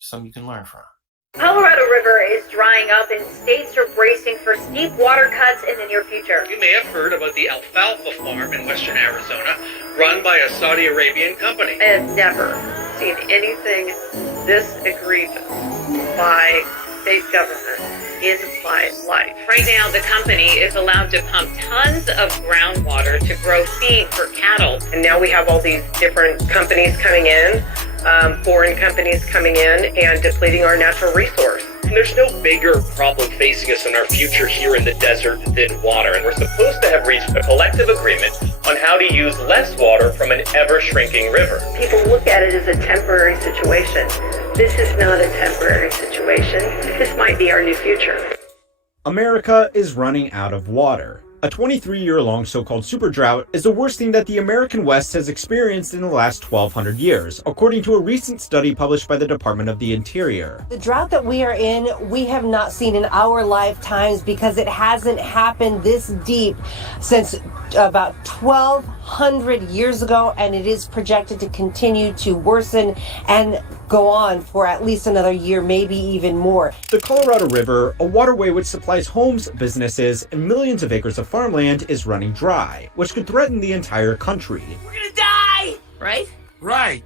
something you can learn from. Colorado River is drying up and states are bracing for steep water cuts in the near future. You may have heard about the alfalfa farm in western Arizona run by a Saudi Arabian company. I have never seen anything this egregious by state government in my life. Right now, the company is allowed to pump tons of groundwater to grow feed for cattle. And now we have all these different companies coming in, foreign companies coming in and depleting our natural resource. And there's no bigger problem facing us in our future here in the desert than water. And we're supposed to have reached a collective agreement on how to use less water from an ever-shrinking river. People look at it as a temporary situation. This is not a temporary situation. This might be our new future. America is running out of water. A 23-year-long so-called super drought is the worst thing that the American West has experienced in the last 1,200 years, according to a recent study published by the Department of the Interior. The drought that we are in, we have not seen in our lifetimes because it hasn't happened this deep since about 1,200 years ago, and it is projected to continue to worsen and go on for at least another year, maybe even more. The Colorado River, a waterway which supplies homes, businesses, and millions of acres of farmland, is running dry, which could threaten the entire country. We're gonna die! Right? Right.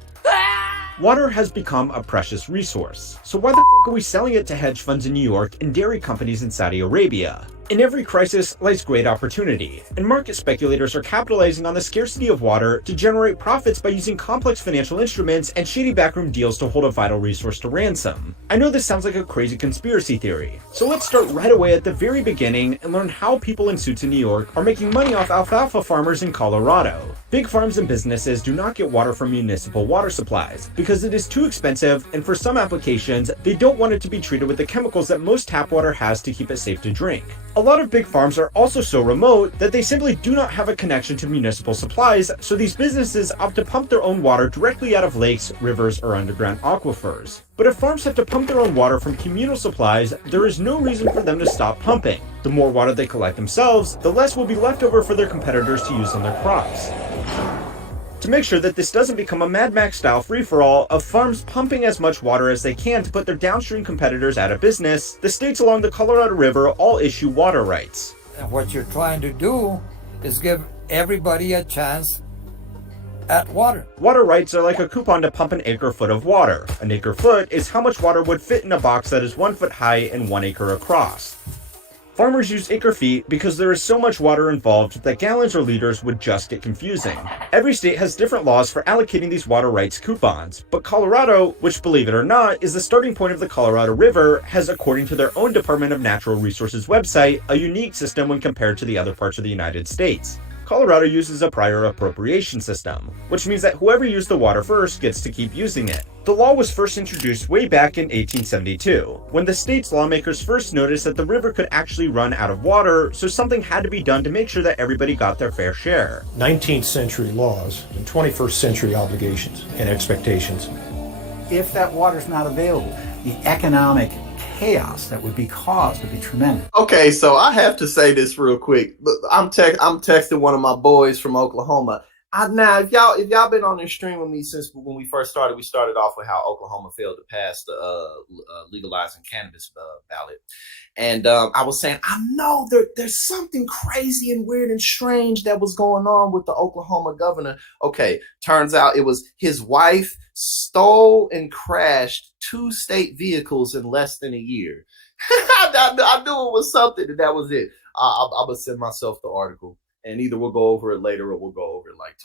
Water has become a precious resource, so why the f*** are we selling it to hedge funds in New York and dairy companies in Saudi Arabia? In every crisis lies great opportunity, and market speculators are capitalizing on the scarcity of water to generate profits by using complex financial instruments and shady backroom deals to hold a vital resource to ransom. I know this sounds like a crazy conspiracy theory, so let's start right away at the very beginning and learn how people in suits in New York are making money off alfalfa farmers in Colorado. Big farms and businesses do not get water from municipal water supplies because it is too expensive, and for some applications, they don't want it to be treated with the chemicals that most tap water has to keep it safe to drink. A lot of big farms are also so remote that they simply do not have a connection to municipal supplies, so these businesses opt to pump their own water directly out of lakes, rivers, or underground aquifers. But if farms have to pump their own water from communal supplies, there is no reason for them to stop pumping. The more water they collect themselves, the less will be left over for their competitors to use on their crops. To make sure that this doesn't become a Mad Max-style free-for-all of farms pumping as much water as they can to put their downstream competitors out of business, the states along the Colorado River all issue water rights. And what you're trying to do is give everybody a chance at water. Water rights are like a coupon to pump an acre-foot of water. An acre-foot is how much water would fit in a box that is 1 foot high and 1 acre across. Farmers use acre-feet because there is so much water involved that gallons or liters would just get confusing. Every state has different laws for allocating these water rights coupons, but Colorado, which believe it or not is the starting point of the Colorado River, has, according to their own Department of Natural Resources website, a unique system when compared to the other parts of the United States. Colorado uses a prior appropriation system, which means that whoever used the water first gets to keep using it. The law was first introduced way back in 1872, when the state's lawmakers first noticed that the river could actually run out of water, so something had to be done to make sure that everybody got their fair share. 19th century laws and 21st century obligations and expectations. If that water's not available, the economic chaos that would be caused would be tremendous. Okay, so I have to say this real quick. I'm texting one of my boys from Oklahoma. Now, if y'all been on this stream with me since when we first started, we started off with how Oklahoma failed to pass the legalizing cannabis ballot. And I was saying, I know there's something crazy and weird and strange that was going on with the Oklahoma governor. Okay, turns out it was his wife stole and crashed 2 state vehicles in less than a year. I knew it was something, and that was it. I'm going to send myself the article. And either we'll go over it later or we'll go over it like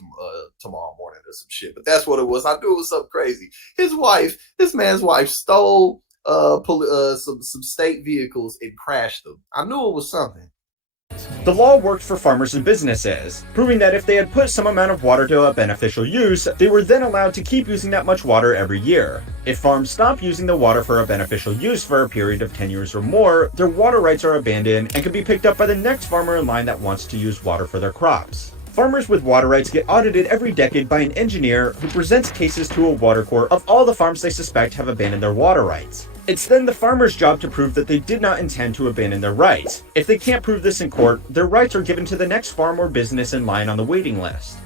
tomorrow morning or some shit. But that's what it was. I knew it was something crazy. This man's wife stole some state vehicles and crashed them. I knew it was something. The law worked for farmers and businesses, proving that if they had put some amount of water to a beneficial use, they were then allowed to keep using that much water every year. If farms stop using the water for a beneficial use for a period of 10 years or more, their water rights are abandoned and can be picked up by the next farmer in line that wants to use water for their crops. Farmers with water rights get audited every decade by an engineer who presents cases to a water court of all the farms they suspect have abandoned their water rights. It's then the farmer's job to prove that they did not intend to abandon their rights. If they can't prove this in court, their rights are given to the next farm or business in line on the waiting list.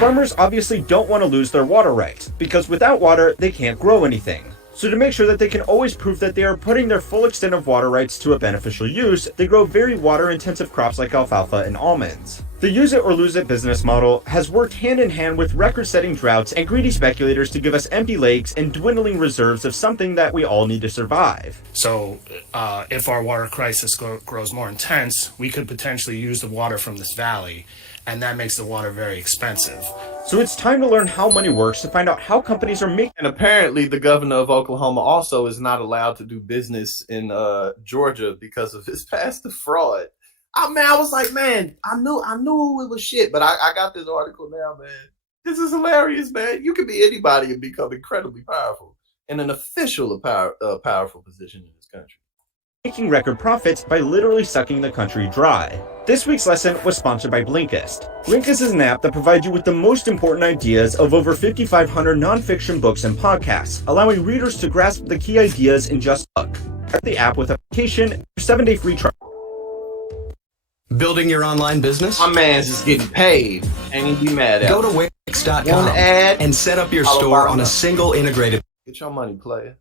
Farmers obviously don't want to lose their water rights, because without water, they can't grow anything. So to make sure that they can always prove that they are putting their full extent of water rights to a beneficial use, they grow very water-intensive crops like alfalfa and almonds. The use it or lose it business model has worked hand in hand with record-setting droughts and greedy speculators to give us empty lakes and dwindling reserves of something that we all need to survive. So if our water crisis grows more intense, we could potentially use the water from this valley, and that makes the water very expensive. So it's time to learn how money works to find out how companies are making. And apparently the governor of Oklahoma also is not allowed to do business in Georgia because of his past fraud. I was like, man, I knew it was shit, but I got this article now, man. This is hilarious, man. You can be anybody and become incredibly powerful in an official powerful position in this country. Making record profits by literally sucking the country dry. This week's lesson was sponsored by Blinkist. Blinkist is an app that provides you with the most important ideas of over 5,500 nonfiction books and podcasts, allowing readers to grasp the key ideas in just a book. Start the app with application, 7-day free trial. Building your online business? My man's just getting paid. Ain't he be mad at Go to Wix.com one ad and set up your store on a single integrated. Get your money, player.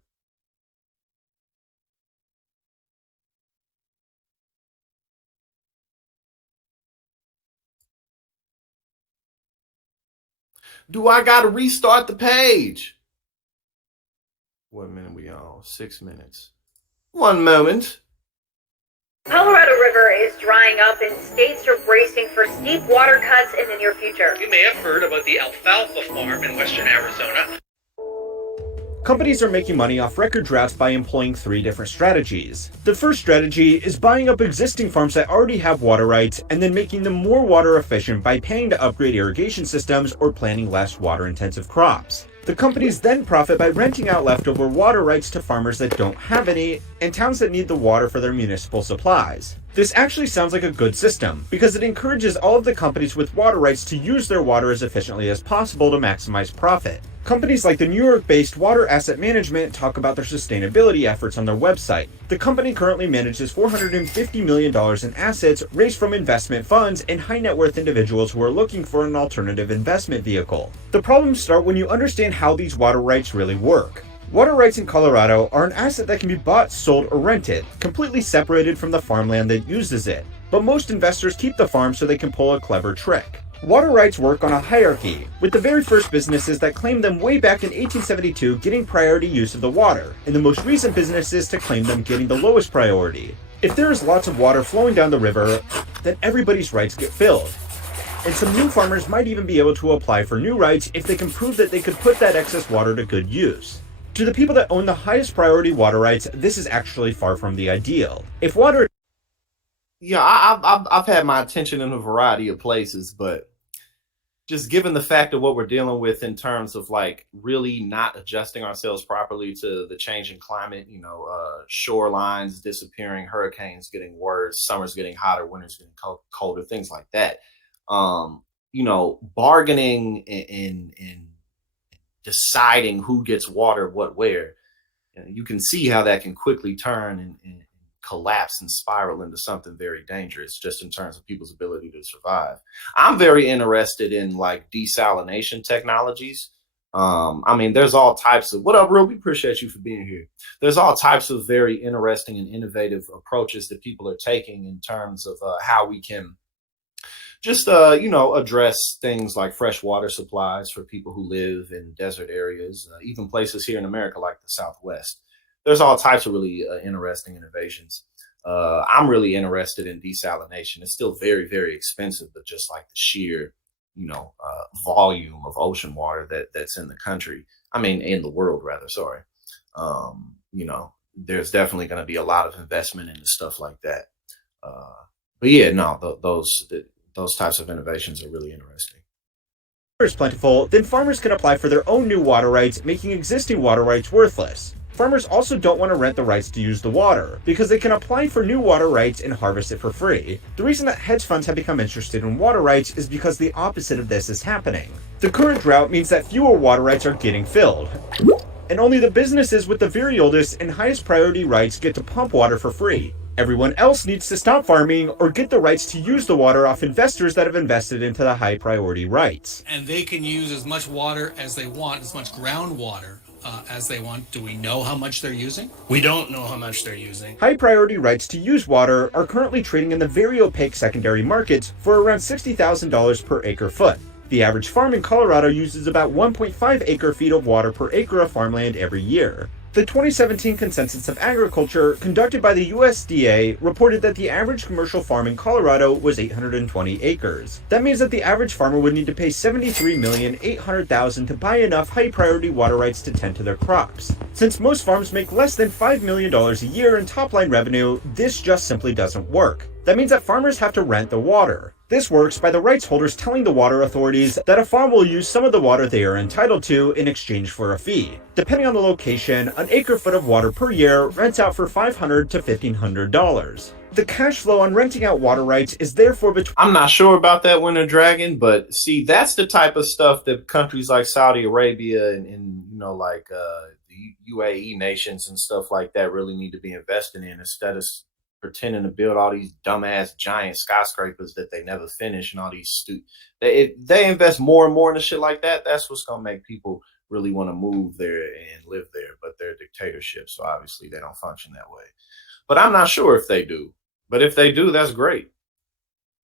Do I gotta restart the page? What minute we on? 6 minutes. One moment. Colorado River is drying up and states are bracing for steep water cuts in the near future. You may have heard about the alfalfa farm in western Arizona. Companies are making money off record droughts by employing 3 different strategies. The first strategy is buying up existing farms that already have water rights and then making them more water efficient by paying to upgrade irrigation systems or planting less water-intensive crops. The companies then profit by renting out leftover water rights to farmers that don't have any and towns that need the water for their municipal supplies. This actually sounds like a good system because it encourages all of the companies with water rights to use their water as efficiently as possible to maximize profit. Companies like the New York-based Water Asset Management talk about their sustainability efforts on their website. The company currently manages $450 million in assets raised from investment funds and high net worth individuals who are looking for an alternative investment vehicle. The problems start when you understand how these water rights really work. Water rights in Colorado are an asset that can be bought, sold, or rented, completely separated from the farmland that uses it. But most investors keep the farm so they can pull a clever trick. Water rights work on a hierarchy, with the very first businesses that claimed them way back in 1872 getting priority use of the water, and the most recent businesses to claim them getting the lowest priority. If there is lots of water flowing down the river, then everybody's rights get filled. And some new farmers might even be able to apply for new rights if they can prove that they could put that excess water to good use. To the people that own the highest priority water rights, this is actually far from the ideal. If water... Yeah, I've had my attention in a variety of places, but just given the fact of what we're dealing with in terms of like really not adjusting ourselves properly to the changing climate, shorelines disappearing, hurricanes getting worse, summer's getting hotter, winter's getting colder, things like that. Bargaining and deciding who gets water, what, where, you can see how that can quickly turn and collapse and spiral into something very dangerous just in terms of people's ability to survive. I'm very interested in like desalination technologies. There's all types of, what up, Real? We appreciate you for being here. There's all types of very interesting and innovative approaches that people are taking in terms of how we can just, address things like fresh water supplies for people who live in desert areas, even places here in America like the Southwest. There's all types of really interesting innovations. I'm really interested in desalination. It's still very, very expensive, but just like the sheer, volume of ocean water that's in the country. In the world, rather. Sorry. There's definitely going to be a lot of investment into stuff like that. Those types of innovations are really interesting. If water is plentiful, then farmers can apply for their own new water rights, making existing water rights worthless. Farmers also don't want to rent the rights to use the water, because they can apply for new water rights and harvest it for free. The reason that hedge funds have become interested in water rights is because the opposite of this is happening. The current drought means that fewer water rights are getting filled, and only the businesses with the very oldest and highest priority rights get to pump water for free. Everyone else needs to stop farming or get the rights to use the water off investors that have invested into the high priority rights. And they can use as much water as they want, as much groundwater, as they want? Do we know how much they're using? We don't know how much they're using. High priority rights to use water are currently trading in the very opaque secondary markets for around $60,000 per acre foot. The average farm in Colorado uses about 1.5 acre feet of water per acre of farmland every year. The 2017 Consensus of Agriculture, conducted by the USDA, reported that the average commercial farm in Colorado was 820 acres. That means that the average farmer would need to pay $73,800,000 to buy enough high-priority water rights to tend to their crops. Since most farms make less than $5 million a year in top-line revenue, this just simply doesn't work. That means that farmers have to rent the water. This works by the rights holders telling the water authorities that a farm will use some of the water they are entitled to in exchange for a fee. Depending on the location, an acre-foot of water per year rents out for $500 to $1,500. The cash flow on renting out water rights is therefore between... I'm not sure about that, Winter Dragon, but see, that's the type of stuff that countries like Saudi Arabia and like the UAE nations and stuff like that really need to be investing in, instead of pretending to build all these dumbass giant skyscrapers that they never finish and all these if they invest more and more into shit like that, that's what's gonna make people really want to move there and live there. But they're dictatorships, so obviously they don't function that way. But I'm not sure if they do. But if they do, that's great.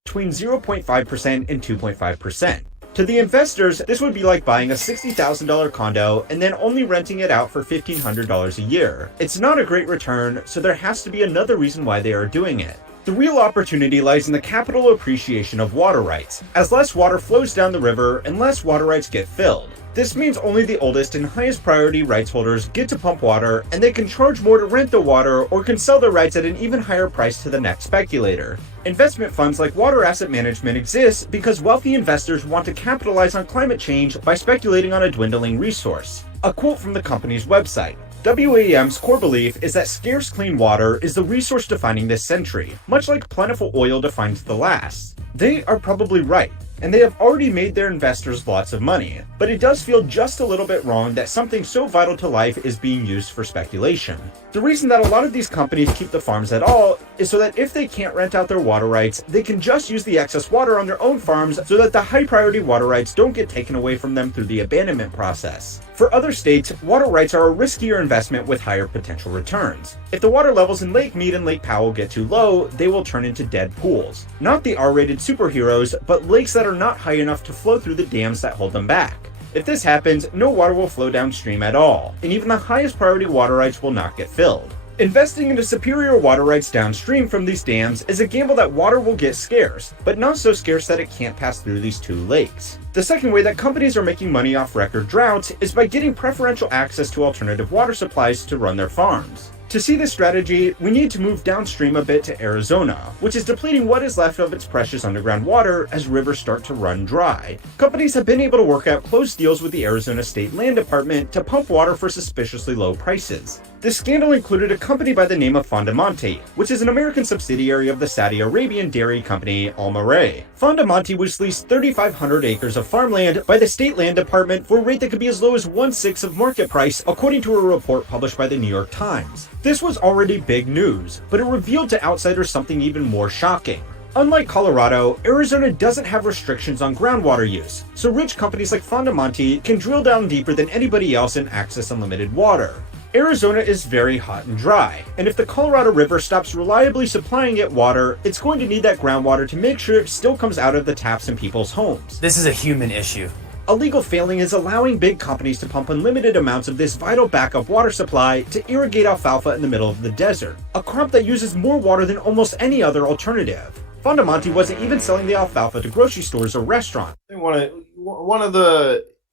Between 0.5% and 2.5%. To the investors, this would be like buying a $60,000 condo and then only renting it out for $1,500 a year. It's not a great return, so there has to be another reason why they are doing it. The real opportunity lies in the capital appreciation of water rights. As less water flows down the river and less water rights get filled. This means only the oldest and highest priority rights holders get to pump water, and they can charge more to rent the water or can sell their rights at an even higher price to the next speculator. Investment funds like Water Asset Management exist because wealthy investors want to capitalize on climate change by speculating on a dwindling resource. A quote from the company's website. WAM's core belief is that scarce clean water is the resource defining this century, much like plentiful oil defines the last. They are probably right, and they have already made their investors lots of money, but it does feel just a little bit wrong that something so vital to life is being used for speculation. The reason that a lot of these companies keep the farms at all is so that if they can't rent out their water rights, they can just use the excess water on their own farms so that the high priority water rights don't get taken away from them through the abandonment process. For other states, water rights are a riskier investment with higher potential returns. If the water levels in Lake Mead and Lake Powell get too low, they will turn into dead pools. Not the R-rated superheroes, but lakes that are not high enough to flow through the dams that hold them back. If this happens, no water will flow downstream at all, and even the highest priority water rights will not get filled. Investing into superior water rights downstream from these dams is a gamble that water will get scarce, but not so scarce that it can't pass through these two lakes. The second way that companies are making money off record droughts is by getting preferential access to alternative water supplies to run their farms. To see this strategy, we need to move downstream a bit to Arizona, which is depleting what is left of its precious underground water as rivers start to run dry. Companies have been able to work out close deals with the Arizona State Land Department to pump water for suspiciously low prices. This scandal included a company by the name of Fondamonte, which is an American subsidiary of the Saudi Arabian dairy company Almarai. Fondamonte was leased 3,500 acres of farmland by the State Land Department for a rate that could be as low as 1/6 of market price, according to a report published by the New York Times. This was already big news, but it revealed to outsiders something even more shocking. Unlike Colorado, Arizona doesn't have restrictions on groundwater use, so rich companies like Fondamonte can drill down deeper than anybody else and access unlimited water. Arizona is very hot and dry, and if the Colorado River stops reliably supplying it water, it's going to need that groundwater to make sure it still comes out of the taps in people's homes. This is a human issue. A legal failing is allowing big companies to pump unlimited amounts of this vital backup water supply to irrigate alfalfa in the middle of the desert, a crop that uses more water than almost any other alternative. Fondamonte wasn't even selling the alfalfa to grocery stores or restaurants.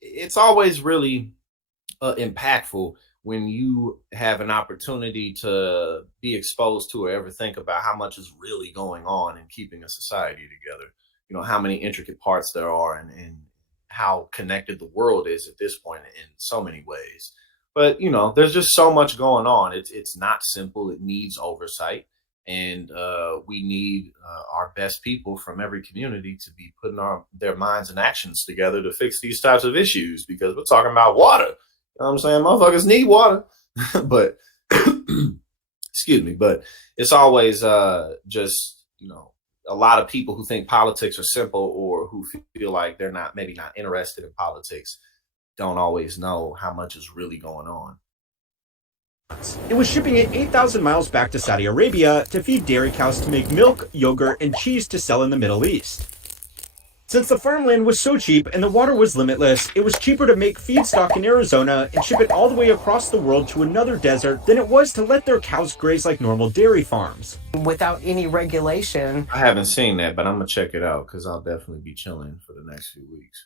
It's always really impactful when you have an opportunity to be exposed to or ever think about how much is really going on in keeping a society together. You know, how many intricate parts there are and how connected the world is at this point in so many ways. But, you know, there's just so much going on. It's not simple. It needs oversight. And we need our best people from every community to be putting their minds and actions together to fix these types of issues, because we're talking about water. You know what I'm saying? Motherfuckers need water. But, excuse me, but it's always just, you know, a lot of people who think politics are simple or who feel like they're maybe not interested in politics don't always know how much is really going on. It was shipping it 8,000 miles back to Saudi Arabia to feed dairy cows to make milk, yogurt, and cheese to sell in the Middle East. Since the farmland was so cheap and the water was limitless, it was cheaper to make feedstock in Arizona and ship it all the way across the world to another desert than it was to let their cows graze like normal dairy farms. Without any regulation. I haven't seen that, but I'm going to check it out because I'll definitely be chilling for the next few weeks.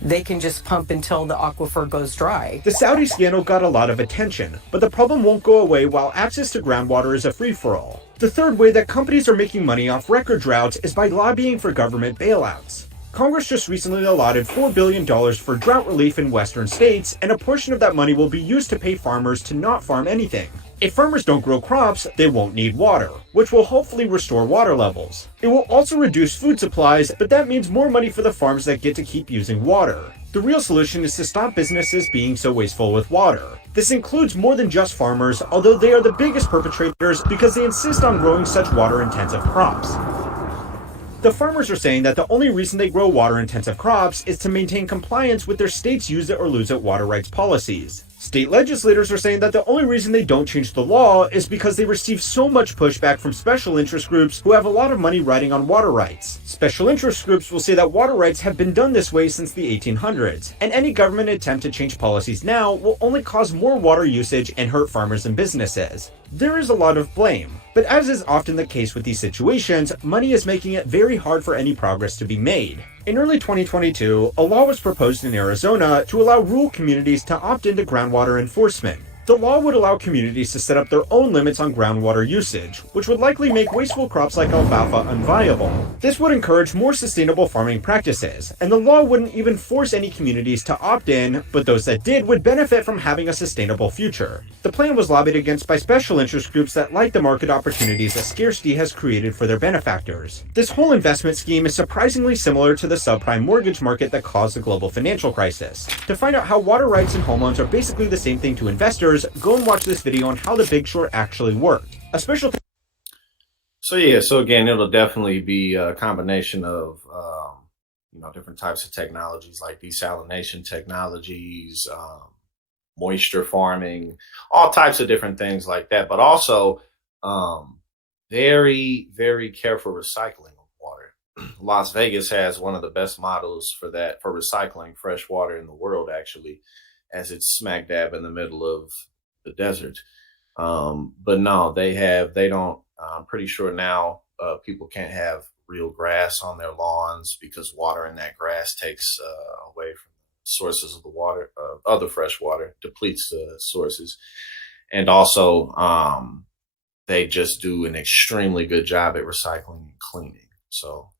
They can just pump until the aquifer goes dry. The Saudi scandal got a lot of attention, but the problem won't go away while access to groundwater is a free-for-all. The third way that companies are making money off record droughts is by lobbying for government bailouts. Congress just recently allotted $4 billion for drought relief in western states, and a portion of that money will be used to pay farmers to not farm anything. If farmers don't grow crops, they won't need water, which will hopefully restore water levels. It will also reduce food supplies, but that means more money for the farms that get to keep using water. The real solution is to stop businesses being so wasteful with water. This includes more than just farmers, although they are the biggest perpetrators because they insist on growing such water-intensive crops. The farmers are saying that the only reason they grow water-intensive crops is to maintain compliance with their state's use it or lose it water rights policies. State legislators are saying that the only reason they don't change the law is because they receive so much pushback from special interest groups who have a lot of money riding on water rights. Special interest groups will say that water rights have been done this way since the 1800s, and any government attempt to change policies now will only cause more water usage and hurt farmers and businesses. There is a lot of blame, but as is often the case with these situations, money is making it very hard for any progress to be made. In early 2022, a law was proposed in Arizona to allow rural communities to opt into groundwater enforcement. The law would allow communities to set up their own limits on groundwater usage, which would likely make wasteful crops like alfalfa unviable. This would encourage more sustainable farming practices, and the law wouldn't even force any communities to opt in, but those that did would benefit from having a sustainable future. The plan was lobbied against by special interest groups that like the market opportunities that scarcity has created for their benefactors. This whole investment scheme is surprisingly similar to the subprime mortgage market that caused the global financial crisis. To find out how water rights and home loans are basically the same thing to investors, go and watch this video on how the Big Short actually worked. A special So again, it'll definitely be a combination of different types of technologies like desalination technologies, moisture farming, all types of different things like that, but also very, very careful recycling of water. Las Vegas has one of the best models for that, for recycling fresh water in the world, actually, as it's smack dab in the middle of the desert. But no, they don't, I'm pretty sure now people can't have real grass on their lawns because water in that grass takes away from sources of the water, other fresh water, depletes the sources. And also, they just do an extremely good job at recycling and cleaning. So